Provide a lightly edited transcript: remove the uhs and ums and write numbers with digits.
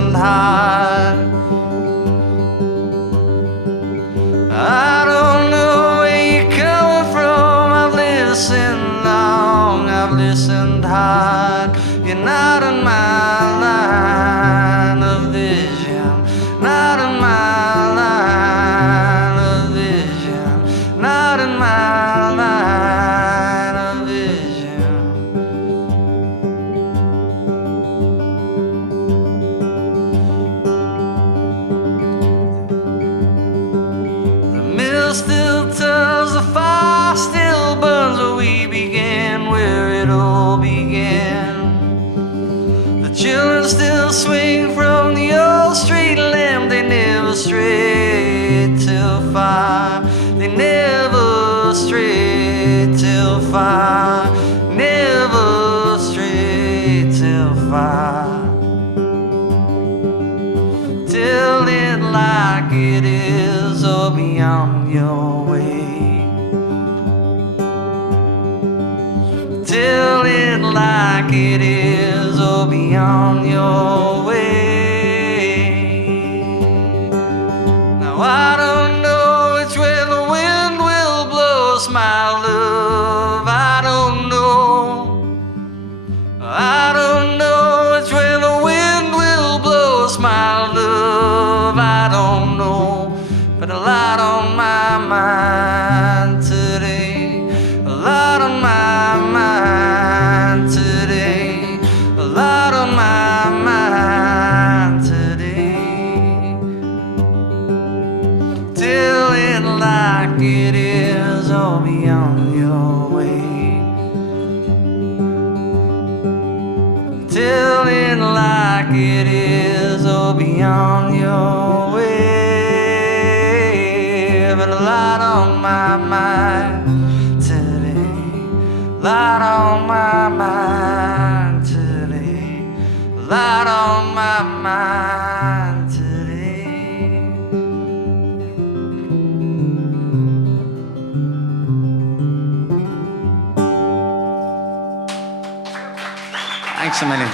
listened hard. I don't know where you're coming from. I've listened long, I've listened hard. You're not in my line of vision, not in my line of vision, not in my line of vision. The mill still turns, the fire still burns, where we began, where it all began. The children still swing from the old street lamp. They never strayed till far. They never strayed till far. Never strayed till far. Tell it like it is, or beyond your way. Tell it like it is, or beyond your way. Now I don't know which way the wind will blow us, my love. I don't know. I don't know which way the wind will blow us, my love. I don't know, but a lot on my mind today. A lot on my mind today. A lot on my mind today. Tell it like it is, or beyond your way. Tell it like it is, or beyond your way. But a lot on my mind today. A lot on my mind today. A lot on my mind today. Thanks a million.